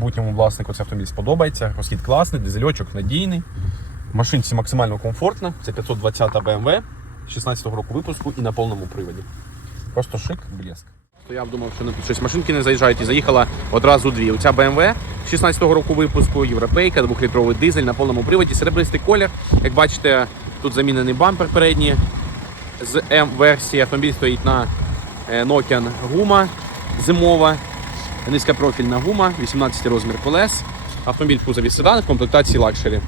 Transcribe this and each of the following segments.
майбутньому власнику цей автомобіль сподобається. Розхід класний, дизельочок надійний. Машинці максимально комфортно. Це 520 BMW 16-го року випуску і на повному приводі. Просто шик, блеск. Стояв, думав, що щось машинки не заїжджають і заїхала одразу дві. Оця BMW 16-го року випуску, європейка, 2-літровий дизель на повному приводі, серебристий колір. Як бачите, тут замінений бампер передній з М-версії. Автомобіль стоїть на е, Nokian гума зимова, низькопрофільна гума, 18 розмір колес. Автомобіль кузові седан в комплектації лакшері.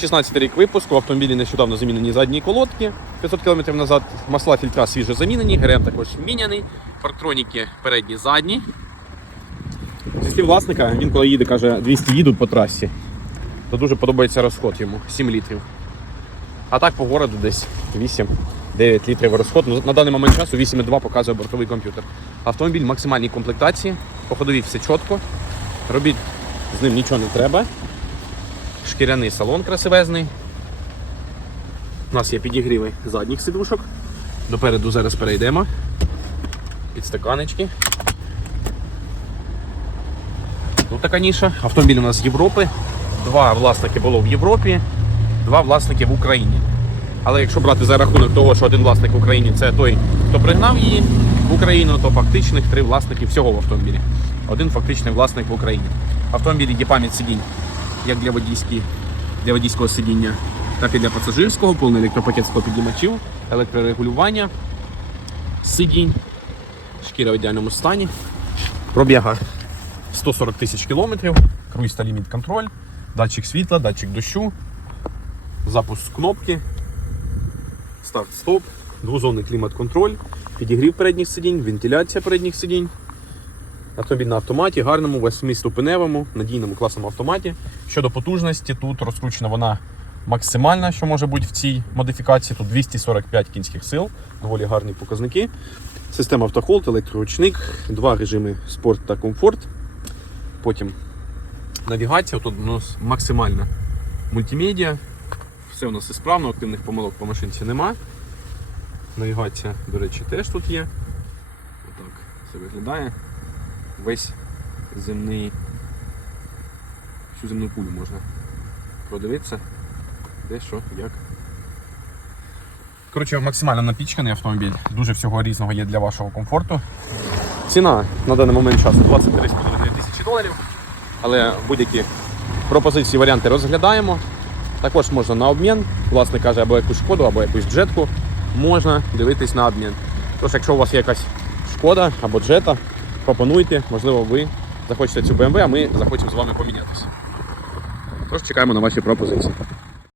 16 рік випуску, в автомобілі нещодавно замінені задні колодки 500 км назад, масла фільтра свіжо замінені, ГРМ також міняний, парктроніки передні, задні. Зі слів власника, він коли їде, каже, 200 їдуть по трасі, то дуже подобається розход йому 7 літрів. А так по городу десь 8-9 літрів розход. Ну, На даний момент часу 8,2 показує бортовий комп'ютер. Автомобіль в максимальній комплектації, по ходовій все чітко. Робіть з ним нічого не треба. Шкіряний салон красивезний. У нас є підігріви задніх сидушок. Допереду зараз перейдемо. Підстаканечки. Тут така ніша. Автомобіль у нас з Європи. Два власники було в Європі, два власники в Україні. Але якщо брати за рахунок того, що один власник в Україні це той, хто пригнав її в Україну, то фактичних три власники всього в автомобілі. Один фактичний власник в Україні. В автомобілі є пам'ять сидінь як для, водійські, для водійського сидіння, так і для пасажирського, повний електропакет склопідіймачів, електрорегулювання сидінь, шкіра в ідеальному стані. Пробіга 140 тисяч кілометрів, круїз та ліміт контроль, датчик світла, датчик дощу, запуск кнопки, старт-стоп, двозонний клімат-контроль, підігрів передніх сидінь, вентиляція передніх сидінь. Автомобіль на автоматі, гарному, восьмиступеневому, надійному класному автоматі. Щодо потужності, тут розкручена вона максимальна, що може бути в цій модифікації. Тут 245 кінських сил, доволі гарні показники. Система автохолд, електроручник, два режими спорт та комфорт. Потім навігація, тут у нас максимальна мультимедіа. Все у нас ісправно, активних помилок по машинці нема. Навігація, до речі, теж тут є. Отак це виглядає. Весь земний. Всю земну кулю можна продивитися. Де що, як. Коротше, максимально напічканий автомобіль. Дуже всього різного є для вашого комфорту. Ціна на даний момент часу 23,5 тисячі доларів. Але будь-які пропозиції, варіанти розглядаємо. Також можна на обмін. власне каже, або якусь шкоду, або якусь джетку. Можна дивитись на обмін. Тож, якщо у вас є якась шкода або джета, пропонуйте, можливо, ви захочете цю BMW, а ми захочемо з вами помінятися. Тож чекаємо на ваші пропозиції.